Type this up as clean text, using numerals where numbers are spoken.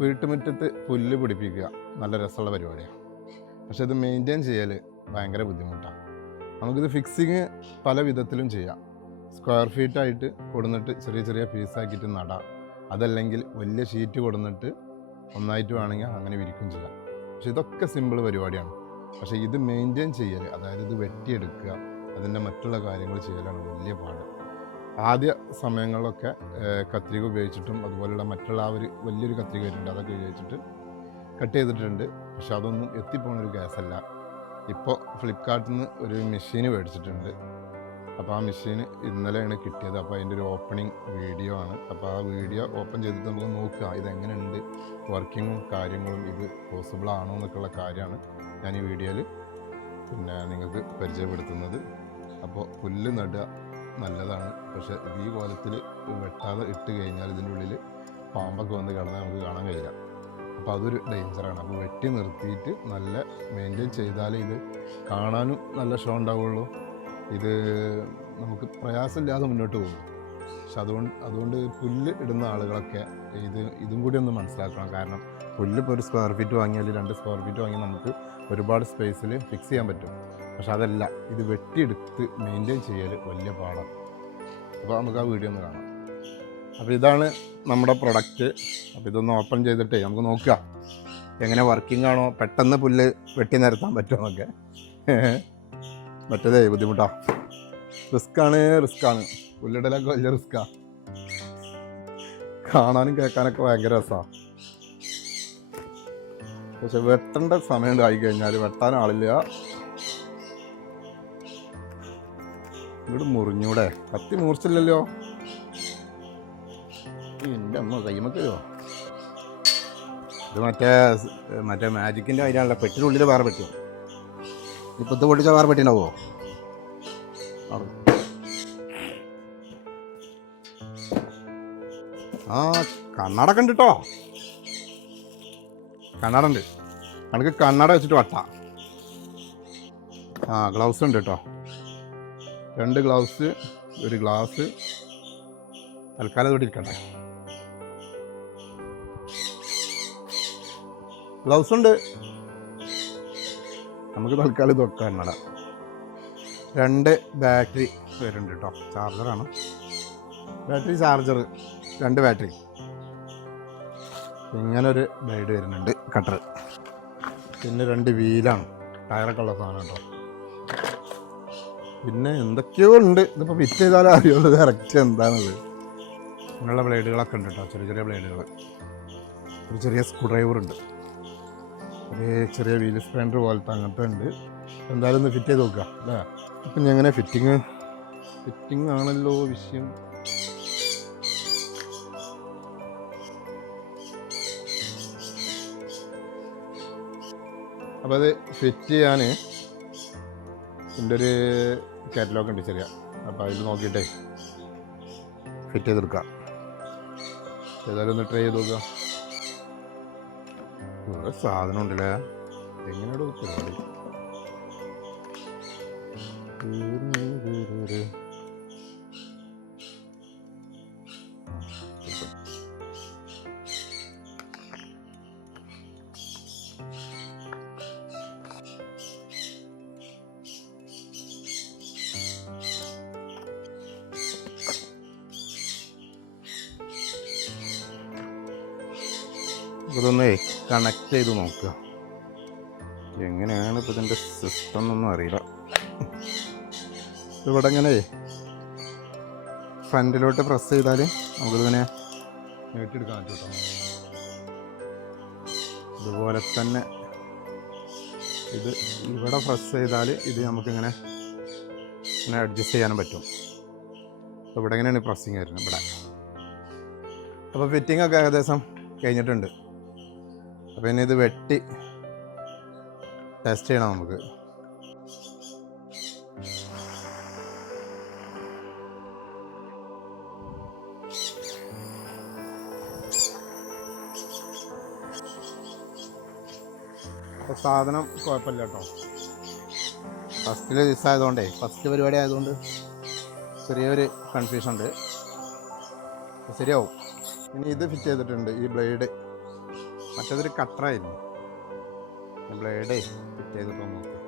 വീട്ടുമുറ്റത്ത് പുല്ല് പിടിപ്പിക്കുക നല്ല രസമുള്ള പരിപാടിയാണ്. പക്ഷെ ഇത് മെയിൻറ്റെയിൻ ചെയ്യൽ ഭയങ്കര ബുദ്ധിമുട്ടാണ്. നമുക്കിത് ഫിക്സിങ് പല വിധത്തിലും ചെയ്യാം. സ്ക്വയർ ഫീറ്റായിട്ട് കൊടുന്നിട്ട് ചെറിയ ചെറിയ പീസാക്കിയിട്ട് നടാം. അതല്ലെങ്കിൽ വലിയ ഷീറ്റ് കൊടുന്നിട്ട് ഒന്നായിട്ട് വേണമെങ്കിൽ അങ്ങനെ വിരിക്കും ചെയ്യാം. പക്ഷെ ഇതൊക്കെ സിമ്പിൾ പരിപാടിയാണ്. പക്ഷേ ഇത് മെയിൻറ്റെയിൻ ചെയ്യൽ, അതായത് ഇത് വെട്ടിയെടുക്കുക, അതിൻ്റെ മറ്റുള്ള കാര്യങ്ങൾ ചെയ്യലാണ് വലിയ പാട്. ആദ്യ സമയങ്ങളിലൊക്കെ കത്രിക ഉപയോഗിച്ചിട്ടും അതുപോലെയുള്ള മറ്റുള്ള വലിയൊരു കത്രിക വരുന്നുണ്ട്, അതൊക്കെ ഉപയോഗിച്ചിട്ട് കട്ട് ചെയ്തിട്ടുണ്ട്. പക്ഷെ അതൊന്നും എത്തിപ്പോണൊരു കേസല്ല. ഇപ്പോൾ ഫ്ലിപ്കാർട്ടിൽ നിന്ന് ഒരു മെഷീൻ മേടിച്ചിട്ടുണ്ട്. അപ്പോൾ ആ മെഷീൻ ഇന്നലെയാണ് കിട്ടിയത്. അപ്പോൾ അതിൻ്റെ ഒരു ഓപ്പണിംഗ് വീഡിയോ ആണ്. അപ്പോൾ ആ വീഡിയോ ഓപ്പൺ ചെയ്തിട്ട് നമുക്ക് നോക്കുക ഇതെങ്ങനെയുണ്ട്, വർക്കിങ്ങും കാര്യങ്ങളും, ഇത് പോസിബിൾ ആണോ എന്നൊക്കെയുള്ള കാര്യമാണ് ഞാൻ ഈ വീഡിയോയിൽ നിങ്ങൾക്ക് പരിചയപ്പെടുത്തുന്നത്. അപ്പോൾ പുല്ല് നടുക നല്ലതാണ്. പക്ഷേ ഈ കോലത്തിൽ വെട്ടാതെ ഇട്ട് കഴിഞ്ഞാൽ ഇതിൻ്റെ ഉള്ളിൽ പാമ്പൊക്കെ വന്ന് കിടന്നാൽ നമുക്ക് കാണാൻ കഴിയില്ല. അപ്പോൾ അതൊരു ഡേഞ്ചറാണ്. അപ്പോൾ വെട്ടി നിർത്തിയിട്ട് നല്ല മെയിൻറ്റെയിൻ ചെയ്താലേ ഇത് കാണാനും നല്ല ഷോ ഉണ്ടാവുള്ളൂ, ഇത് നമുക്ക് പ്രയാസമില്ലാതെ മുന്നോട്ട് പോകും. പക്ഷെ അതുകൊണ്ട് പുല്ല് ഇടുന്ന ആളുകളൊക്കെ ഇതും കൂടി ഒന്ന് മനസ്സിലാക്കണം. കാരണം പുല്ല് ഇപ്പോൾ ഒരു സ്ക്വയർ ഫീറ്റ് വാങ്ങിയാൽ 2 സ്ക്വയർ ഫീറ്റ് വാങ്ങി നമുക്ക് ഒരുപാട് സ്പേസിൽ ഫിക്സ് ചെയ്യാൻ പറ്റും. പക്ഷെ അതല്ല, ഇത് വെട്ടിയെടുത്ത് മെയിൻറ്റെയിൻ ചെയ്യൽ വലിയ പാടാണ്. അപ്പോൾ നമുക്ക് ആ വീഡിയോ ഒന്ന് കാണാം. അപ്പോൾ ഇതാണ് നമ്മുടെ പ്രൊഡക്റ്റ്. അപ്പോൾ ഇതൊന്ന് ഓപ്പൺ ചെയ്തിട്ട് നമുക്ക് നോക്കുക എങ്ങനെ വർക്കിംഗ് ആണോ, പെട്ടെന്ന് പുല്ല് വെട്ടി നിരത്താൻ പറ്റുമോ എന്നൊക്കെ. മറ്റേതേ ബുദ്ധിമുട്ടാണ്, റിസ്ക്കാണ്. പുല്ലിടലൊക്കെ വലിയ റിസ്ക്കാണ്. കാണാനും കേൾക്കാനൊക്കെ ഭയങ്കര രസമാണ്. പക്ഷെ വെട്ടേണ്ട സമയം ആയി കഴിഞ്ഞാൽ വെട്ടാൻ ആളില്ല. ഇവിടെ മുറിഞ്ഞൂടെ? കത്തി മൂർച്ചില്ലല്ലോ. എൻ്റെ അമ്മ കൈമക്കോ. ഇത് മറ്റേ മാജിക്കിൻ്റെ അതിനാണല്ലോ, പെട്ടിനുള്ളിൽ വേറെ പെട്ടിയോ? ഇപ്പത്തെ പൊട്ടിച്ച വേറെ പെട്ടി ഉണ്ടാവോ? ആ കണ്ണട ഉണ്ട് കേട്ടോ, കണ്ണട ഉണ്ട്. നമുക്ക് കണ്ണട വെച്ചിട്ട് വട്ടാം. ആ ഗ്ലൗസ് ഉണ്ട് കേട്ടോ, 2 ഗ്ലൗസ്, 1 ഗ്ലാസ്. തൽക്കാലം ഇവിടെ ഇരിക്കട്ടെ. ഗ്ലൗസ് ഉണ്ട്, നമുക്ക് തൽക്കാലം ഇത് വെക്കാം. കണ്ണട. 2 ബാറ്ററി വരുന്നുണ്ട് കേട്ടോ, ചാർജറാണ്. Battery charger, 2 battery. ഇങ്ങനൊരു ബ്ലേഡ് വരുന്നുണ്ട്, കട്ടർ. പിന്നെ 2 വീലാണ്, ടയറൊക്കെ ഉള്ള സാധനം കേട്ടോ. പിന്നെ എന്തൊക്കെയോ ഉണ്ട്. ഇതിപ്പോൾ ഫിറ്റ് ചെയ്താലും അറിയുള്ളൂ കറക്റ്റ് എന്താണത്. അങ്ങനെയുള്ള ബ്ലേഡുകളൊക്കെ ഉണ്ട് കേട്ടോ, ചെറിയ ചെറിയ ബ്ലേഡുകൾ. ഒരു ചെറിയ സ്ക്രൂ ഡ്രൈവർ ഉണ്ട്, ഒരു ചെറിയ വീൽ സ്പാൻഡർ പോലത്തെ അങ്ങനത്തെ ഉണ്ട്. എന്തായാലും ഒന്ന് ഫിറ്റ് ചെയ്ത് നോക്കുക അല്ലേ. അപ്പം എങ്ങനെ ഫിറ്റിംഗ് ആണല്ലോ വിഷയം. അപ്പോൾ അത് ഫിറ്റ് ചെയ്യാൻ എൻ്റെ ഒരു കാറ്റലോഗ് ഉണ്ട് ചെറിയ. അപ്പോൾ അതിൽ നോക്കിയിട്ടേ ഫിറ്റ് ചെയ്തെടുക്കാം. ഏതായാലും ഒന്ന് ട്രൈ ചെയ്ത് നോക്കുക. വേറെ സാധനം ഉണ്ടല്ലേ, എങ്ങനെയാണ് പരിപാടി? ഇതൊന്നേ കണക്ട് ചെയ്ത് നോക്കുക എങ്ങനെയാണ്. ഇപ്പോൾ ഇതിൻ്റെ സിസ്റ്റം എന്നൊന്നും അറിയില്ല. ഇവിടെ ഇങ്ങനെ ഫ്രണ്ടിലോട്ട് പ്രസ് ചെയ്താൽ നമുക്കിതിങ്ങനെ നീട്ടിയെടുക്കാൻ പറ്റും കേട്ടോ. ഇതുപോലെ തന്നെ ഇത് ഇവിടെ പ്രസ് ചെയ്താൽ ഇത് നമുക്കിങ്ങനെ അഡ്ജസ്റ്റ് ചെയ്യാനും പറ്റും. അപ്പോൾ ഇവിടെ ഇങ്ങനെയാണ് പ്രസ്സിങ് വരുന്നത് ഇവിടെ. അപ്പോൾ ഫിറ്റിംഗ് ഒക്കെ ഏകദേശം കഴിഞ്ഞിട്ടുണ്ട്. അപ്പോൾ ഇനി ഇത് വെട്ടി ടെസ്റ്റ് ചെയ്യണം നമുക്ക്. അപ്പോൾ സാധനം കുഴപ്പമില്ല കേട്ടോ. ഫസ്റ്റ് ദിവസമായതുകൊണ്ടേ, ഫസ്റ്റ് പരിപാടി ആയതുകൊണ്ട് ചെറിയൊരു കൺഫ്യൂഷൻ ഉണ്ട്. ശരിയാവും. ഇനി ഇത് ഫിറ്റ് ചെയ്തിട്ടുണ്ട്, ഈ ബ്ലേഡ് മറ്റേതൊരു കട്ടറായിരുന്നു. ബ്ലേഡേ ഫിറ്റ് ചെയ്തിട്ട് നോക്കാം.